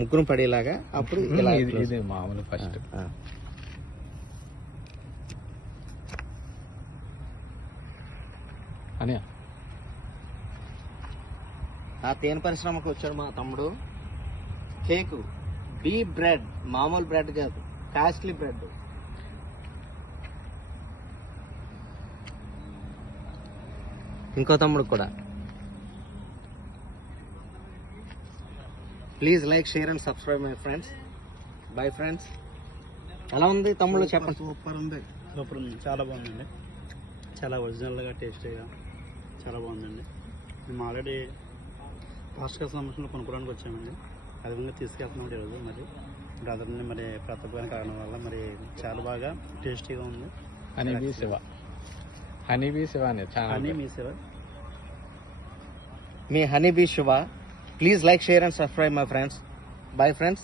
ముగ్గురు పడేలాగా అప్పుడు ఇలా ఇది మామూలు ఫస్ట్. అని ఆ తేనె పరిశ్రమకు వచ్చాడు మా తమ్ముడు. కేకు డీప్ బ్రెడ్, మామూలు బ్రెడ్ కాదు, కాస్ట్లీ బ్రెడ్. ఇంకో తమ్ముడు కూడా. Please like, share and subscribe my friends. Bye friends. ఎలా ఉంది తమ్ముడు చెప్పండి. సూపర్ ఉంది, సూపర్ ఉంది, చాలా బాగుందండి. చాలా ఒరిజినల్గా టేస్టీగా చాలా బాగుందండి. మేము ఆల్రెడీ పాస్ట్గా సంవత్సరంలో కొనుక్కోవడానికి వచ్చామండి. అది విధంగా తీసుకెళ్తున్నాం ఈరోజు. మరి బ్రదర్ని మరి ప్రతిభాన కారణం వల్ల మరి చాలా బాగా టేస్టీగా ఉంది. హనీబీ శివ, హనీబీ శివ అని హనీ మీ సేవ. మీ honey bee Shiva. Please like, share and subscribe my friends. Bye friends.